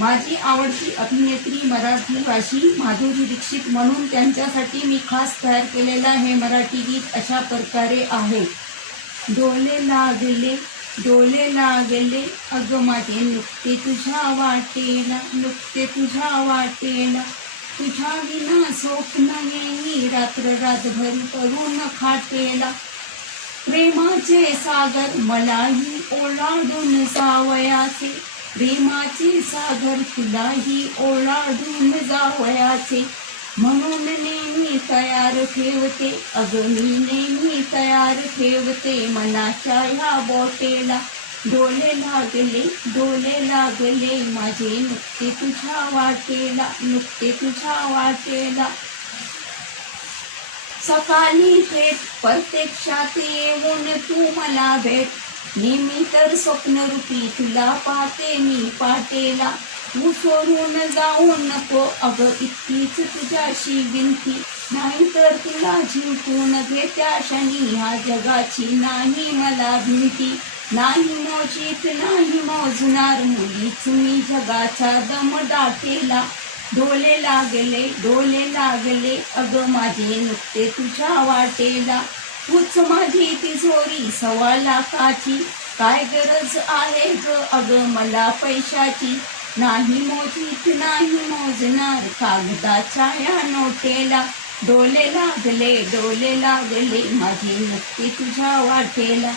माझी आवडती अभिनेत्री मराठी भाषी माधुरी दीक्षित, म्हणून त्यांच्यासाठी मी खास तयार केलेला हे मराठी गीत अशा प्रकारे आहे. डोले लागले अगं माझे नुकते तुझ्या वाटेला, तुझ्या विना स्वप्न येई रात्र रातभर करून खाटेला. प्रेमाचे सागर मलाही ओलांडून जावयाचे, प्रेमाचे सागर तुलाही ओलांडून जावयाचे. म्हणून नेहमी तयार ठेवते, अगं मी नेहमी तयार ठेवते मनाच्या ह्या बोटेला. डोले लागले माझे नुकते तुझ्या वाटेला, सकाळी थेट प्रत्यक्षात येऊन तू मला भेट. नेहमी तर स्वप्नरूपी तुला पाहते मी पाटेला. तू सोडून जाऊ नको अगं इतकीच तुझ्याशी विनंती, नाहीतर तुला जिंकून घेत्या क्षणी ह्या जगाची नाही मला भीती. नाही मोजीत नाही मोजणार मुलीच मी जगाचा दम दाटेला. डोले लागले अगं माझे नुकते तुझ्या वाटेला. तूच माझी तिजोरी 1.25 लाखाची, काय गरज आहे ग अगं मला पैशाची. नाही मोजीत नाही मोजणार कागदाच्या या नोटेला. डोले लागले माझे नुकते तुझ्या वाटेला.